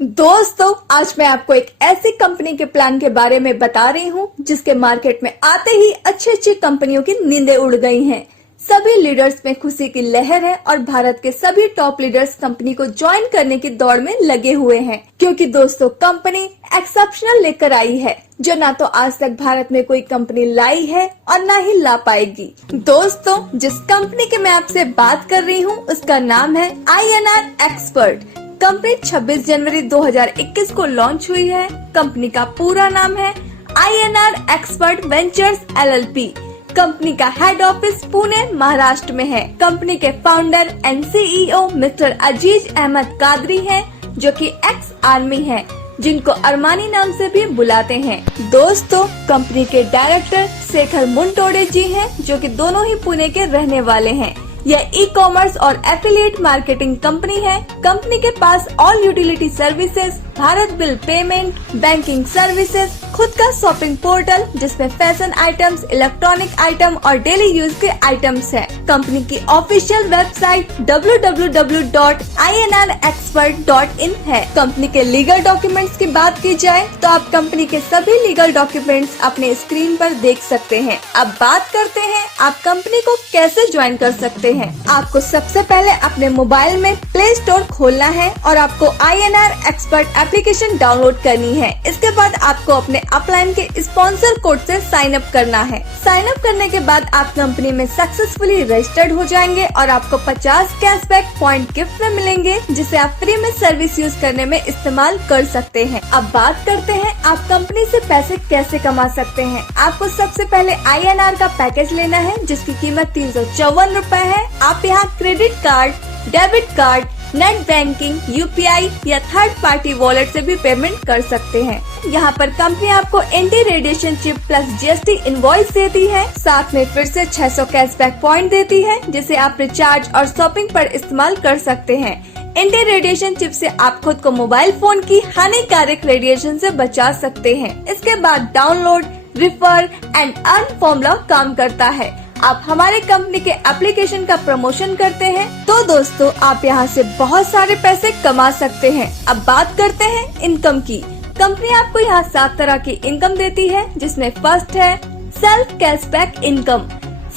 दोस्तों, आज मैं आपको एक ऐसी कंपनी के प्लान के बारे में बता रही हूँ जिसके मार्केट में आते ही अच्छी कंपनियों की नींदें उड़ गई हैं। सभी लीडर्स में खुशी की लहर है और भारत के सभी टॉप लीडर्स कंपनी को ज्वाइन करने की दौड़ में लगे हुए हैं, क्योंकि दोस्तों कंपनी एक्सेप्शनल लेकर आई है जो ना तो आज तक भारत में कोई कंपनी लाई है और ना ही ला पाएगी। दोस्तों, जिस कंपनी की मैं आपसे बात कर रही हूँ उसका नाम है INR एक्सपर्ट। कंपनी 26 जनवरी 2021 को लॉन्च हुई है। कंपनी का पूरा नाम है INR expert ventures LLP। Company का हेड ऑफिस पुणे महाराष्ट्र में है। कंपनी के फाउंडर एंड CEO मिस्टर अजीज अहमद कादरी हैं, जो कि एक्स आर्मी है, जिनको अरमानी नाम से भी बुलाते हैं। दोस्तों, कंपनी के डायरेक्टर शेखर मुंटोडे जी हैं, जो कि दोनों ही पुणे के रहने वाले हैं। यह ई-कॉमर्स और एफिलिएट मार्केटिंग कंपनी है। कंपनी के पास all utility services, Bharat bill payment, banking services, खुद का शॉपिंग पोर्टल जिसमें फैशन आइटम्स, इलेक्ट्रॉनिक आइटम और डेली यूज के आइटम्स है। कंपनी की ऑफिशियल वेबसाइट www.inrexpert.in है। कंपनी के लीगल डॉक्यूमेंट्स की बात की जाए तो आप कंपनी के सभी लीगल डॉक्यूमेंट्स अपने स्क्रीन पर देख सकते हैं। अब बात करते हैं आप कंपनी को कैसे ज्वाइन कर सकते हैं। आपको सबसे पहले अपने मोबाइल में प्ले स्टोर खोलना है और आपको INR एक्सपर्ट एप्लीकेशन डाउनलोड करनी है। इसके बाद आपको अपने अपलाइन के स्पॉन्सर कोड से साइन अप करना है। साइन अप करने के बाद आप कंपनी में सक्सेसफुली रजिस्टर्ड हो जाएंगे और आपको 50 कैशबैक पॉइंट गिफ्ट में मिलेंगे, जिसे आप फ्री में सर्विस यूज करने में इस्तेमाल कर सकते हैं। अब बात करते हैं आप कंपनी से पैसे कैसे कमा सकते हैं। आपको सबसे पहले INR का पैकेज लेना है, जिसकी कीमत 354 रूपए है। आप यहाँ credit card, debit card, net banking, UPI या थर्ड पार्टी वॉलेट से भी पेमेंट कर सकते हैं। यहाँ पर कंपनी आपको anti radiation chip plus GST invoice देती है। साथ में फिर से 600 कैशबैक पॉइंट देती है, जिसे आप रिचार्ज और शॉपिंग पर इस्तेमाल कर सकते हैं। एंटी रेडिएशन चिप से आप खुद को मोबाइल फोन की हानिकारक रेडिएशन से बचा सकते हैं। इसके बाद download, refer and earn formula काम करता है। आप हमारे कंपनी के एप्लीकेशन का प्रमोशन करते हैं तो दोस्तों आप यहाँ से बहुत सारे पैसे कमा सकते हैं। अब बात करते हैं इनकम की। कंपनी आपको यहाँ 7 तरह की इनकम देती है, जिसमें फर्स्ट है सेल्फ कैशबैक इनकम,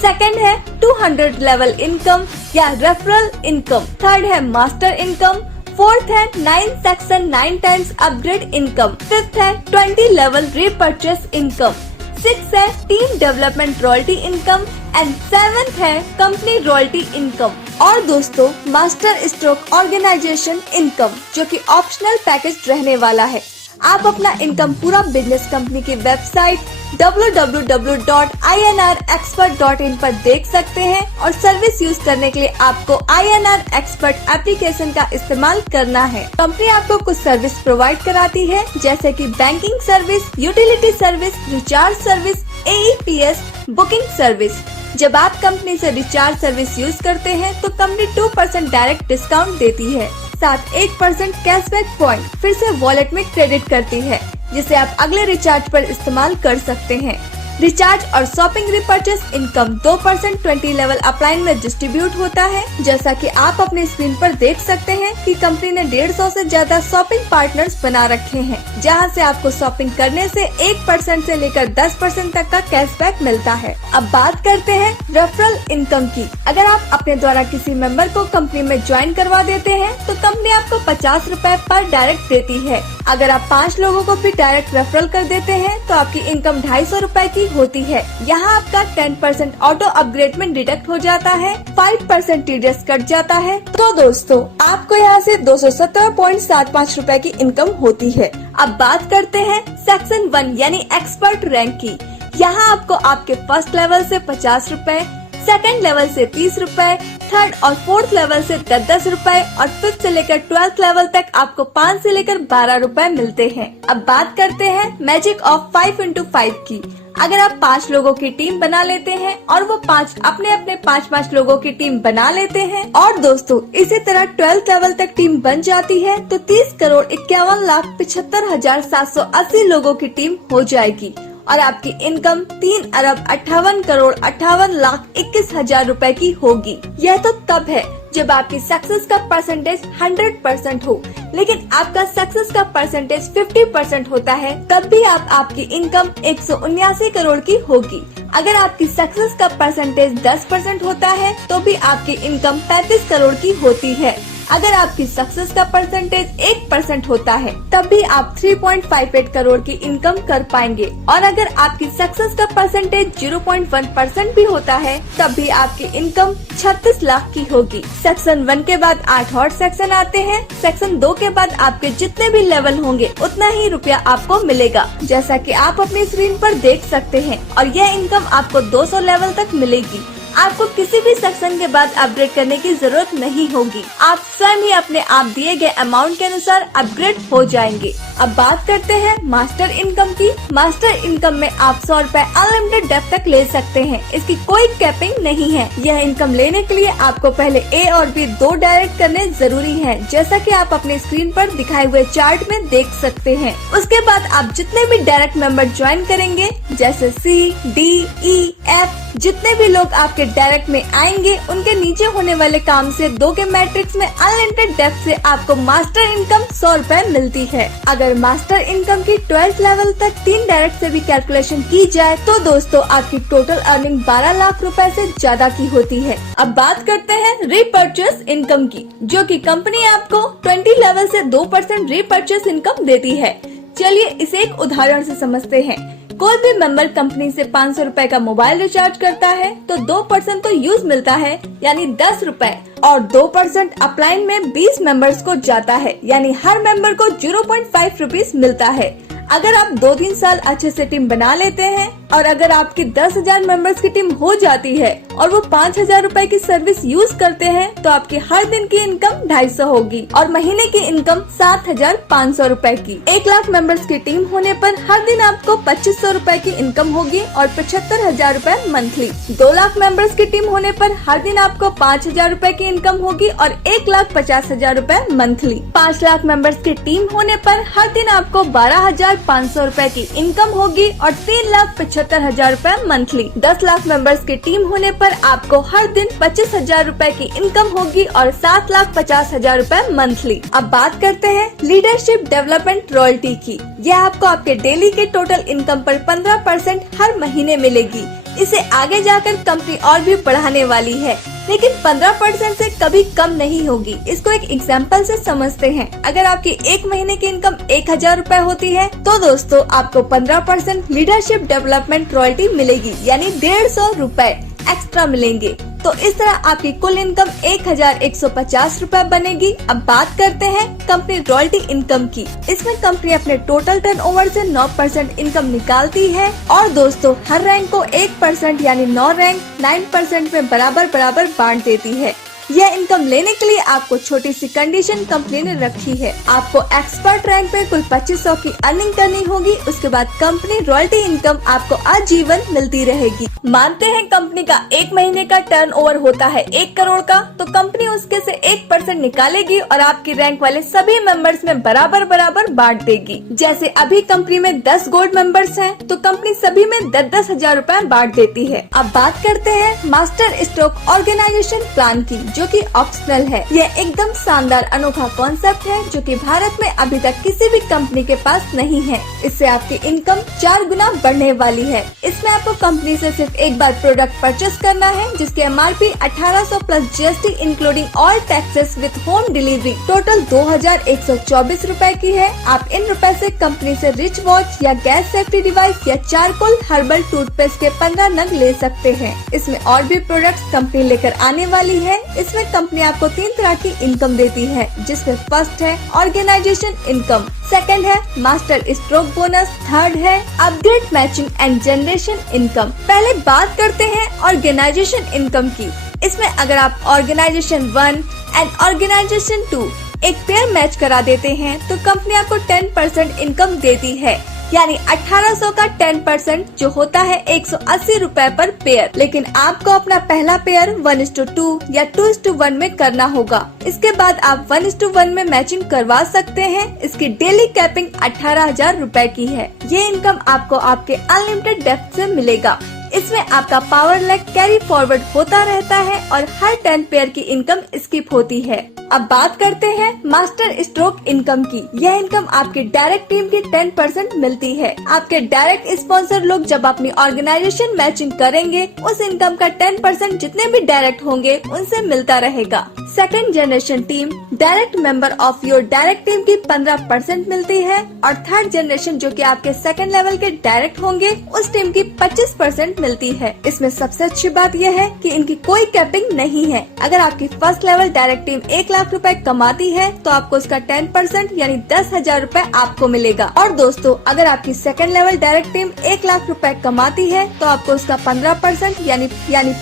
सेकंड है 200 लेवल इनकम या रेफरल इनकम, थर्ड है मास्टर इनकम, फोर्थ है 9 section 9 times upgrade income, fifth है 20 लेवल रीपर्चेस इनकम, 6 है team development royalty income and 7th है कंपनी रॉयल्टी इनकम। और दोस्तों मास्टर स्ट्रोक ऑर्गेनाइजेशन इनकम, जो कि ऑप्शनल पैकेज रहने वाला है। आप अपना इनकम पूरा बिजनेस कंपनी की वेबसाइट www.inrexpert.in पर देख सकते हैं और सर्विस यूज करने के लिए आपको INR एक्सपर्ट एप्लीकेशन का इस्तेमाल करना है। कंपनी आपको कुछ सर्विस प्रोवाइड कराती है, जैसे कि banking service, utility service, recharge service, AEPS, booking service. जब आप कंपनी से रिचार्ज सर्विस यूज करते हैं तो कंपनी 2% डायरेक्ट डिस्काउंट देती है, साथ 8% कैशबैक पॉइंट फिर से वॉलेट में क्रेडिट करती है, जिसे आप अगले रिचार्ज पर इस्तेमाल कर सकते हैं। रिचार्ज और shopping repurchase income 2% 20 level upline में डिस्ट्रीब्यूट होता है। जैसा कि आप अपने स्क्रीन पर देख सकते हैं कि कंपनी ने 150 से ज्यादा शॉपिंग पार्टनर्स बना रखे हैं, जहां से आपको शॉपिंग करने से 1% से लेकर 10% तक का कैशबैक मिलता है। अब बात करते हैं रेफरल इनकम की। अगर आप अपने द्वारा किसी मेंबर को कंपनी में ज्वाइन करवा देते हैं तो कंपनी आपको 50 रूपए पर डायरेक्ट देती है। अगर आप 5 लोगों को भी डायरेक्ट रेफरल कर देते हैं तो आपकी इनकम 250 रूपए की होती है। यहाँ आपका 10% ऑटो अपग्रेड में डिडक्ट हो जाता है, 5% TDS कट जाता है। तो दोस्तों आपको यहाँ से 217.75 रूपए की इनकम होती है। अब बात करते हैं सेक्शन 1 यानी एक्सपर्ट रैंक की। यहाँ आपको आपके फर्स्ट लेवल से 50 रूपए, सेकंड लेवल से 30 रूपए, थर्ड और फोर्थ लेवल से 10 रूपए और फिफ्थ से लेकर 12th लेवल तक आपको 5 से लेकर 12 रूपए मिलते हैं। अब बात करते हैं मैजिक ऑफ 5x5 की। अगर आप 5 लोगों की टीम बना लेते हैं और वो 5 अपने अपने 5 लोगों की टीम बना लेते हैं और दोस्तों इसी तरह 12th लेवल तक टीम बन जाती है तो 30,51,75,780 लोगों की टीम हो जाएगी और आपकी इनकम 3,58,58,21,000 रूपए की होगी। यह तो तब है जब आपकी सक्सेस का परसेंटेज 100% हो, लेकिन आपका सक्सेस का परसेंटेज 50% होता है, तब भी आपकी इनकम 179 करोड़ की होगी। अगर आपकी सक्सेस का परसेंटेज 10% होता है तो भी आपकी इनकम 35 करोड़ की होती है। अगर आपकी सक्सेस का परसेंटेज 1% होता है तब भी आप 3.58 करोड़ की इनकम कर पाएंगे, और अगर आपकी सक्सेस का परसेंटेज 0.1% भी होता है तब भी आपकी इनकम 36 लाख की होगी। सेक्शन 1 के बाद 8 और सेक्शन आते हैं। सेक्शन 2 के बाद आपके जितने भी लेवल होंगे उतना ही रुपया आपको मिलेगा, जैसा कि आप अपनी स्क्रीन पर देख सकते हैं, और यह इनकम आपको 200 लेवल तक मिलेगी। आपको किसी भी सेक्शन के बाद अपग्रेड करने की जरूरत नहीं होगी, आप स्वयं ही अपने आप दिए गए अमाउंट के अनुसार अपग्रेड हो जाएंगे। अब बात करते हैं मास्टर इनकम की। मास्टर इनकम में आप 100 रुपए अनलिमिटेड डेप्थ तक ले सकते हैं। इसकी कोई कैपिंग नहीं है। यह इनकम लेने के लिए आपको पहले ए और बी 2 डायरेक्ट करने जरूरी है, जैसा कि आप अपने स्क्रीन पर दिखाए हुए चार्ट में देख सकते हैं। उसके बाद आप जितने भी डायरेक्ट मेंबर ज्वाइन करेंगे, जैसे सी, डी, ई, एफ, जितने भी लोग आपके डायरेक्ट में आएंगे, उनके नीचे होने वाले काम से 2 के मैट्रिक्स में अनलिमिटेड डेप्थ से आपको मास्टर इनकम 100 रुपए मिलती है। अगर मास्टर इनकम की 12th लेवल तक 3 डायरेक्ट से भी कैलकुलेशन की जाए तो दोस्तों आपकी टोटल अर्निंग 12 लाख रुपए से ज्यादा की होती है। अब बात करते हैं रीपर्चेस इनकम की, जो कि कंपनी आपको 20 लेवल से 2% रीपर्चेस इनकम देती है। चलिए इसे एक उदाहरण से समझते हैं। कोई भी मेंबर कंपनी से 500 रुपए का मोबाइल रिचार्ज करता है तो 2% तो यूज मिलता है, यानी 10 रुपए, और 2% अपलाइन में 20 मेंबर्स को जाता है, यानी हर मेंबर को 0.5 रुपीज मिलता है। अगर आप 2-3 साल अच्छे से टीम बना लेते हैं, और अगर आपकी 10,000 मेंबर्स की टीम हो जाती है और वो 5,000 रुपए की सर्विस यूज करते हैं, तो आपकी हर दिन की इनकम 250 होगी और महीने की इनकम 7,500 रुपए की। 1 लाख मेंबर्स की टीम होने पर हर दिन आपको 2,500 रुपए की इनकम होगी और 75,000 रुपए मंथली। 2 लाख मेंबर्स की टीम होने पर हर दिन आपको 5,000 रुपए की इनकम होगी और 1,50,000 रुपए मंथली। 5 लाख मेंबर्स की टीम होने पर हर दिन आपको 12,500 रुपए की इनकम होगी और 3,75,000 रुपए मंथली। 10 लाख मेंबर्स की टीम होने पर आपको हर दिन 25,000 रुपए की इनकम होगी और 7,50,000 रुपए मंथली। अब बात करते हैं लीडरशिप डेवलपमेंट रॉयल्टी की। यह आपको आपके डेली के टोटल इनकम पर 15% हर महीने मिलेगी। इसे आगे जाकर कंपनी और भी बढ़ाने वाली है, लेकिन 15% से कभी कम नहीं होगी। इसको एक एग्जाम्पल से समझते हैं। अगर आपकी 1 महीने की इनकम 1,000 रुपए होती है तो दोस्तों आपको 15% लीडरशिप डेवलपमेंट रॉयल्टी मिलेगी, यानी 150 रुपए एक्स्ट्रा मिलेंगे। तो इस तरह आपकी कुल इनकम 1,150 रुपए बनेगी। अब बात करते हैं कंपनी रॉयल्टी इनकम की। इसमें कंपनी अपने टोटल टर्नओवर से 9% इनकम निकालती है, और दोस्तों हर रैंक को 1% यानी 9 रैंक 9% में बराबर बांट देती है। यह इनकम लेने के लिए आपको छोटी सी कंडीशन कंपनी ने रखी है। आपको एक्सपर्ट रैंक पे कुल 2,500 की अर्निंग करनी होगी। उसके बाद कंपनी रॉयल्टी इनकम आपको आजीवन मिलती रहेगी। मानते हैं कंपनी का 1 महीने का टर्नओवर होता है 1 करोड़ का, तो कंपनी उसके से 1% निकालेगी और आपकी रैंक वाले सभी मेंबर्स में बराबर बांट देगी। जैसे अभी कंपनी में 10 गोल्ड मेंबर्स हैं, तो कंपनी सभी में 10,000 रुपए बांट देती है। अब बात करते हैं मास्टर स्ट्रोक ऑर्गेनाइजेशन प्लान की, जो कि ऑप्शनल है। यह एकदम शानदार अनोखा कॉन्सेप्ट है जो कि भारत में अभी तक किसी भी कंपनी के पास नहीं है। इससे आपकी इनकम 4 गुना बढ़ने वाली है। इसमें आपको कंपनी से सिर्फ एक बार प्रोडक्ट परचेस करना है, जिसके MRP 1800 plus GST including all taxes with home delivery total 2,124 रुपए की है। आप इन रुपए से कंपनी से रिच वॉच या गैस सेफ्टी डिवाइस या चारकोल हर्बल टूथपेस्ट के 15 नग ले सकते हैं। इसमें और भी प्रोडक्ट्स कंपनी लेकर आने वाली है। इसमें कंपनी आपको 3 तरह की इनकम देती है, जिसमें फर्स्ट है ऑर्गेनाइजेशन इनकम, सेकंड है मास्टर स्ट्रोक बोनस, थर्ड है upgrade matching and generation income. पहले बात करते हैं ऑर्गेनाइजेशन इनकम की। इसमें अगर आप ऑर्गेनाइजेशन 1 एंड ऑर्गेनाइजेशन 2 एक पेयर मैच करा देते हैं तो कंपनी आपको 10% इनकम देती है, यानी 1800 का 10% जो होता है 180 रुपए पर पेयर। लेकिन आपको अपना पहला पेयर 1:2 या 2:1 में करना होगा। इसके बाद आप 1:1 में मैचिंग करवा सकते हैं। इसकी डेली कैपिंग 18,000 रुपए की है। ये इनकम आपको आपके अनलिमिटेड डेप्थ से मिलेगा। इसमें आपका पावर लैग कैरी फॉरवर्ड होता रहता है और हर 10 पेयर की इनकम स्किप होती है। अब बात करते हैं मास्टर स्ट्रोक इनकम की। यह इनकम आपकी डायरेक्ट टीम की 10% मिलती है। आपके डायरेक्ट स्पॉन्सर लोग जब अपनी ऑर्गेनाइजेशन मैचिंग करेंगे, उस इनकम का 10% जितने भी डायरेक्ट होंगे उनसे मिलता रहेगा। Second generation team direct member of your direct team की 15% मिलती है और थर्ड जनरेशन जो कि आपके सेकंड लेवल के डायरेक्ट होंगे उस टीम की 25% मिलती है। इसमें सबसे अच्छी बात यह है कि इनकी कोई कैपिंग नहीं है। अगर आपकी first level direct team 1 lakh रुपए कमाती है तो आपको उसका 10% यानी 10,000 रुपए आपको मिलेगा। और दोस्तों, अगर आपकी second level direct team 1 lakh रुपए कमाती है तो आपको उसका 15% यानी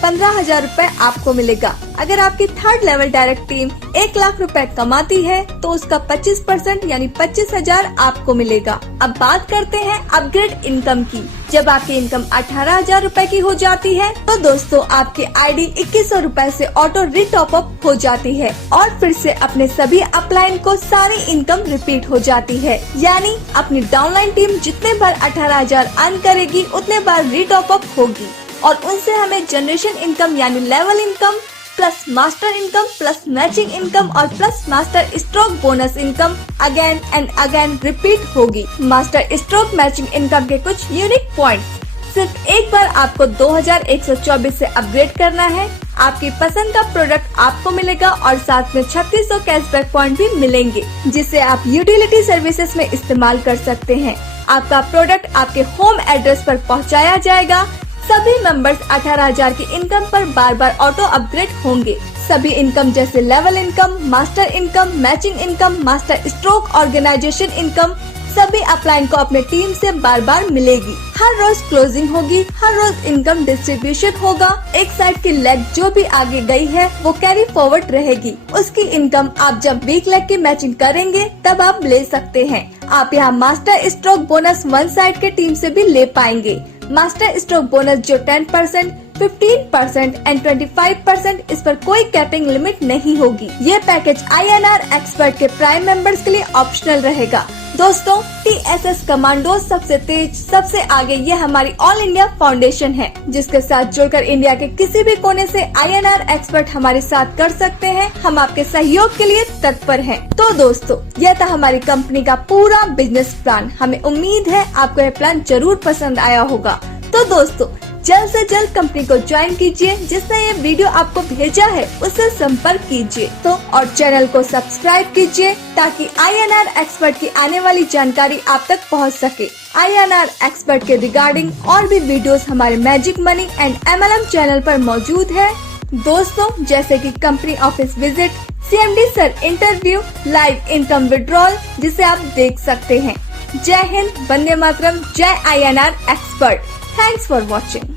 15,000 रुपए आपको मिलेगा। अगर आपकी third level direct team 1 lakh रुपए कमाती है तो उसका 25% यानी 25,000 आपको मिलेगा। अब बात करते हैं अपग्रेड इनकम की। जब आपकी इनकम 18,000 रुपए की हो जाती है तो दोस्तों आपकी आईडी 2100 रुपए से ऑटो रीटॉप अप हो जाती है और फिर से अपने सभी अपलाइन को सारी इनकम रिपीट हो जाती है। यानी अपनी डाउनलाइन टीम जितने बार 18,000 अर्न करेगी उतने बार रीटॉप अप होगी और उनसे हमें जनरेशन इनकम यानी level income plus master income plus matching income और plus master stroke bonus income again and again repeat होगी। मास्टर स्ट्रोक मैचिंग इनकम के कुछ यूनिक पॉइंट्स। सिर्फ एक बार आपको 2124 से अपग्रेड करना है। आपकी पसंद का प्रोडक्ट आपको मिलेगा और साथ में 3600 कैशबैक पॉइंट भी मिलेंगे जिसे आप यूटिलिटी सर्विसेज में इस्तेमाल कर सकते हैं। आपका प्रोडक्ट आपके होम एड्रेस पर पहुंचाया जाएगा। सभी मेंबर्स 18,000 की इनकम पर बार बार ऑटो अपग्रेड होंगे। सभी इनकम जैसे level income, master income, matching income, master stroke, organization income सभी अपलाइन को अपने टीम से बार बार मिलेगी। हर रोज क्लोजिंग होगी, हर रोज इनकम डिस्ट्रीब्यूशन होगा। एक साइड की लेग जो भी आगे गई है वो कैरी फॉरवर्ड रहेगी। उसकी इनकम आप जब वीक लेग की मैचिंग करेंगे तब आप ले सकते हैं। आप यहाँ master stroke bonus one side के टीम से भी ले पाएंगे। मास्टर स्ट्रोक बोनस जो 10%, 15% एंड 25% इस पर कोई कैपिंग लिमिट नहीं होगी। ये पैकेज INR एक्सपर्ट के प्राइम मेंबर्स के लिए ऑप्शनल रहेगा। दोस्तों, TSS कमांडो सबसे तेज, सबसे आगे ये हमारी ऑल इंडिया फाउंडेशन है जिसके साथ जुड़कर इंडिया के किसी भी कोने से INR एक्सपर्ट हमारे साथ कर सकते हैं। हम आपके सहयोग के लिए तत्पर हैं। तो दोस्तों, यह था हमारी कंपनी का पूरा बिजनेस प्लान। हमें उम्मीद है आपको यह प्लान जरूर पसंद आया होगा। तो दोस्तों, जल्द से जल्द कंपनी को ज्वाइन कीजिए। जिसने ये वीडियो आपको भेजा है उससे संपर्क कीजिए और चैनल को सब्सक्राइब कीजिए ताकि INR एक्सपर्ट की आने वाली जानकारी आप तक पहुंच सके। INR एक्सपर्ट के रिगार्डिंग और भी वीडियोस हमारे magic money and MLM channel पर मौजूद है दोस्तों, जैसे कि company office visit, CMD sir interview, live income withdrawal जिसे आप देख सकते हैं। जय हिंद, वंदे मातरम, जय INR expert. Thanks for watching.